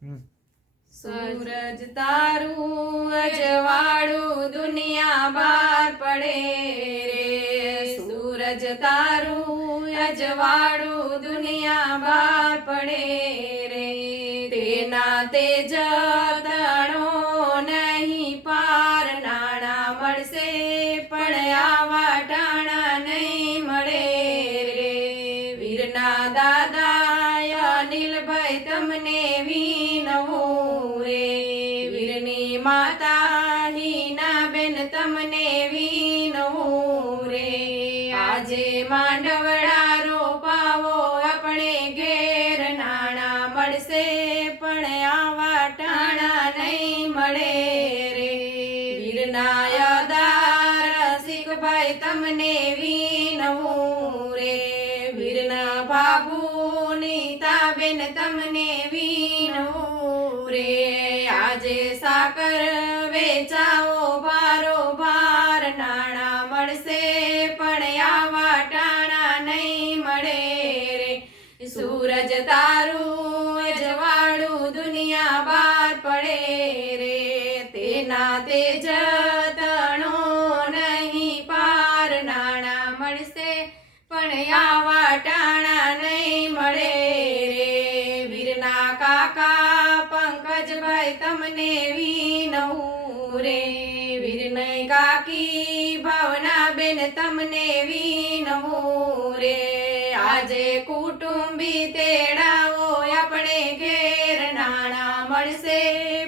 સૂરજ તારું અજવાળું દુનિયા બહાર પડે રે, સૂરજ તારું અજવાળું દુનિયા બહાર પડે રે, તેના તેજ તણો નહીં પાર, નાણાં મળશે પણ આવા ટાણા નહીં મળે રે, વીરના દાદા અનિલભાઈ તમને વિનવું રે, વીરની માતા હિનાબેન તમને વિનવું રે, આજે માંડવડા રોપાવો આપણે ઘેર, નાણાં મળશે પણ આવા ટાણા નહીં મળે રે, વીરના યદાર રસિકભાઈ તમને વિનવું રે, વીરના બાબુ નીતાબેન તમને વિનવું રે, આજે સાકર વેચાવો બારોબાર, નાણાં મળશે પણ આવા ટાણા નહીં મળે રે, સૂરજ તારું અજવાળું દુનિયા બહાર પડે રે, તેના તેજ તણો નહીં પાર, નાણાં મળશે પણ આવા ટાણા નહીં મળે રે, વીરના કાકા પંકજભાઈ તમને વિનવું રે, વીરની કાકી ભાવનાબેન તમને વિનવું રે, આજે કુટુંબી તેડાવો આપણે ઘેર, નાણાં મળશે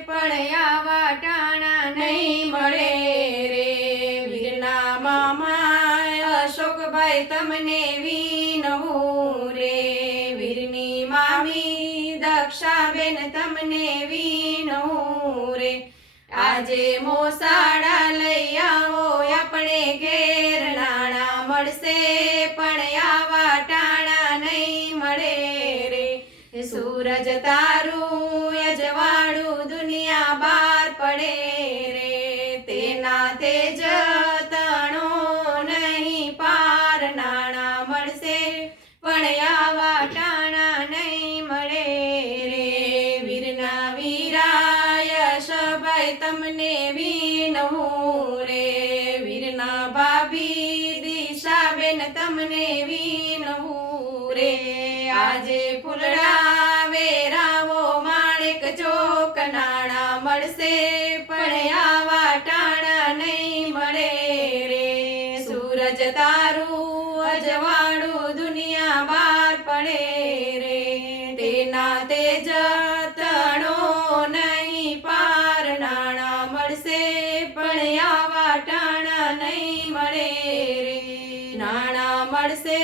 પણ આવા ટાણા નહીં મળે રે, વીરના મામા અશોકભાઈ તમને વિનવું રે, વીરની મામી દક્ષાબેન તમને વિનવું રે, આજે મોસાળા લઈ આવો આપણે ઘેર, નાણાં મળશે પણ આવા ટાણા નહીં મળે રે, સૂરજ તારું અજવાળું દુનિયા બહાર પડે રે, તેના તેજ તણો નહીં પાર, નાણાં મળશે પણ આવા ટાણા નહીં મળે રે, વીરના વીરા યશભાઈ તમને વિનવું રે, વીરના ભાભી દિશાબેન તમને વિનવું રે, આજે ફૂલડા વેરાવો માણેક ચોક, નાણાં મળશે પણ આવા ટાણા નહીં મળે રે, સૂરજ તારું અજવાળું દુનિયા બહાર પડે રે, તેના તેજ તણો નહીં પાર, નાણાં મળશે પણ આવા ટાણા નહીં મળે રે, નાણાં મળશે